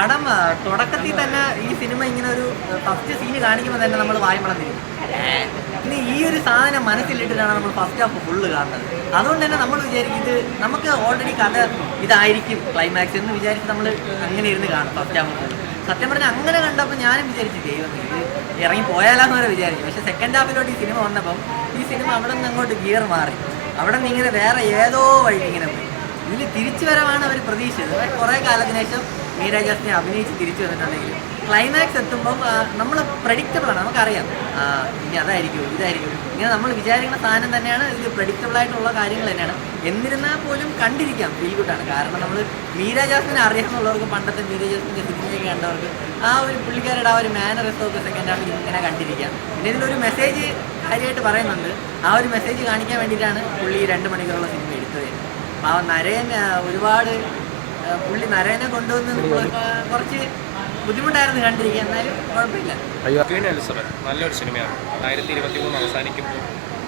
പടം തുടക്കത്തിൽ തന്നെ ഈ സിനിമ ഇങ്ങനെ ഒരു ഫസ്റ്റ് സീന് കാണിക്കുമ്പോൾ തന്നെ നമ്മൾ വായ്മളന്നിരിക്കും. പിന്നെ ഈ ഒരു സാധനം മനസ്സിലിട്ടിട്ടാണ് നമ്മൾ ഫസ്റ്റ് ഹാഫ് ഫുള്ള് കാണുന്നത്. അതുകൊണ്ട് തന്നെ നമ്മൾ വിചാരിക്കും ഇത് നമുക്ക് ഓൾറെഡി കഥ ഇതായിരിക്കും ക്ലൈമാക്സ് എന്ന് വിചാരിച്ച് നമ്മൾ അങ്ങനെ ഇരുന്ന് കാണും ഫസ്റ്റ് ഹാഫ് ഫുള്ള്. സത്യം പറഞ്ഞാൽ അങ്ങനെ കണ്ടപ്പോൾ ഞാനും വിചാരിച്ചു ദൈവം ഇത് ഇറങ്ങി പോയാലാന്ന് വരെ വിചാരിച്ചു. പക്ഷേ സെക്കൻഡ് ഹാഫിലോട്ട് ഈ സിനിമ വന്നപ്പം ഈ സിനിമ അവിടെ നിന്ന് അങ്ങോട്ട് ഗിയർ മാറി. അവിടെ നിന്ന് ഇങ്ങനെ വേറെ ഏതോ വഴി ഇങ്ങനെ പോയി. ഇതിൽ തിരിച്ചു വരവാണ് അവർ പ്രതീക്ഷിച്ചത്. കുറേ കാലത്തിന് ശേഷം മീര ജാസ്മിനെ അഭിനയിച്ച് തിരിച്ചു വന്നിട്ടുണ്ടെങ്കിൽ ക്ലൈമാക്സ് എത്തുമ്പം നമ്മൾ പ്രഡിക്റ്റബിളാണ്, നമുക്കറിയാം ഇനി അതായിരിക്കും ഇതായിരിക്കും ഇങ്ങനെ നമ്മൾ വിചാരിക്കുന്ന സാധനം തന്നെയാണ്. ഇത് പ്രഡിക്റ്റബിളായിട്ടുള്ള കാര്യങ്ങൾ തന്നെയാണ്. എന്നിരുന്നാൽ പോലും കണ്ടിരിക്കാം, ഫീൽ ഗുഡാണ്. കാരണം നമ്മൾ മീര ജാസ്മിനെ അറിയാമെന്നുള്ളവർക്ക്, പണ്ടത്തെ മീര ജാസ്മിൻ്റെ സിനിമയൊക്കെ കണ്ടവർക്ക് ആ ഒരു പുള്ളിക്കാരുടെ ആ ഒരു മാനറിസമൊക്കെ സെക്കൻഡ് ഹാഫിൽ ഇങ്ങനെ കണ്ടിരിക്കാം. പിന്നെ ഇതിലൊരു മെസ്സേജ് കാര്യമായിട്ട് പറയുന്നുണ്ട്. ആ ഒരു മെസ്സേജ് കാണിക്കാൻ വേണ്ടിയിട്ടാണ് പുള്ളി 2 മണിക്കൂറുള്ള സിനിമ എടുത്തത്. ആ നരയൻ ഒരുപാട് പുള്ളി നരേനെ കൊണ്ടുവന്ന് കുറച്ച് ബുദ്ധിമുട്ടായിരുന്നു കണ്ടിരിക്കുക, എന്നാലും കുഴപ്പമില്ല. നല്ലൊരു സിനിമയാണ്. 2023 അവസാനിക്കുമ്പോൾ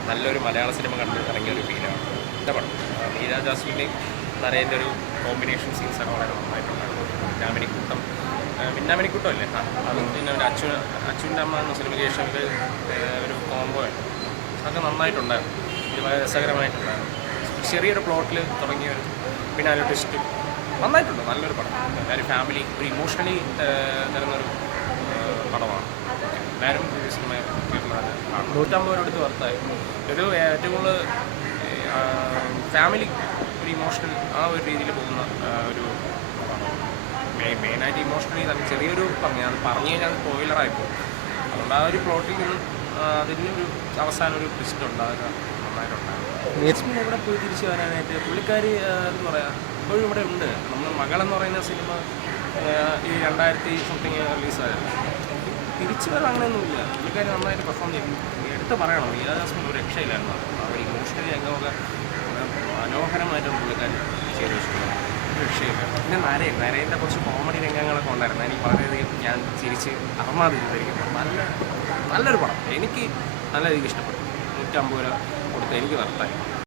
നല്ലൊരു മലയാള സിനിമ കണ്ട് ഇറങ്ങിയൊരു ഫീലാണ് എൻ്റെ പടം. മീര ജാസ്മിൻ്റെയും നരേൻ്റെ ഒരു കോമ്പിനേഷൻ സീൻസൊക്കെ വളരെ നന്നായിട്ടുണ്ടായിരുന്നു. മിന്നാമിനിക്കൂട്ടം അല്ലേ, അത് പിന്നെ ഒരു അച്ഛൻ്റെ അമ്മ എന്ന സിനിമയ്ക്ക് ശേഷം ഒരു കോംബോ അതൊക്കെ നന്നായിട്ടുണ്ടായിരുന്നു. ഇത് വളരെ രസകരമായിട്ടുണ്ടായിരുന്നു. ചെറിയൊരു പ്ലോട്ടിൽ തുടങ്ങിയൊരു പിന്നെ അതിൻ്റെ ട്വിസ്റ്റ് നന്നായിട്ടുണ്ട്. നല്ലൊരു പടം. എല്ലാവരും ഫാമിലി ഒരു ഇമോഷണലി തരുന്നൊരു പടമാണ്. എല്ലാവരും ഈ സിനിമ 150 അടുത്ത് വർത്തായിരുന്നു. ഒരു ഏറ്റവും കൂടുതൽ ഫാമിലി ഒരു ഇമോഷണൽ ആ ഒരു രീതിയിൽ പോകുന്ന ഒരു മെയിനായിട്ട് ഇമോഷണലി തന്നെ ചെറിയൊരു അത് പറഞ്ഞു കഴിഞ്ഞാൽ സ്പോയിലറായിപ്പോൾ. അതുകൊണ്ട് ആ ഒരു പ്ലോട്ടിൽ നിന്നും അതിനൊരു അവസാനം ഒരു ട്വിസ്റ്റ് ഉണ്ടാകുക നന്നായിട്ടുണ്ടാകും. ഇവിടെ പോയി തിരിച്ചു വരാനായിട്ട് പുള്ളിക്കാരി എന്താ പറയുക ഇപ്പോഴും ഇവിടെ ഉണ്ട്. നമ്മൾ മകളെന്ന് പറയുന്ന സിനിമ ഈ 2000 റിലീസായിരുന്നു. തിരിച്ചു വരാൻ അങ്ങനെയൊന്നുമില്ല. പുള്ളിക്കാരി നന്നായിട്ട് പെർഫോം ചെയ്യും. എടുത്ത് പറയണം, മീര ജാസ്മിൻ ഒരു രക്ഷയില്ലായിരുന്നു. അവർ ഇമോഷണലി രംഗമൊക്കെ മനോഹരമായിട്ടാണ് പുള്ളിക്കാരി ചെയ്ത് വെച്ചിട്ടുള്ളത്. രക്ഷയില്ല. പിന്നെ നരേൻ്റെ കുറച്ച് കോമഡി രംഗങ്ങളൊക്കെ ഉണ്ടായിരുന്നു. എനിക്ക് വളരെയധികം ഞാൻ ചിരിച്ച് അർമാദിച്ചിരിക്കുന്നു. നല്ലൊരു പടം. എനിക്ക് നല്ല രീതിക്ക് ഇഷ്ടപ്പെട്ടു. 150 രൂപ കൊടുത്ത് എനിക്ക് നിർത്താൻ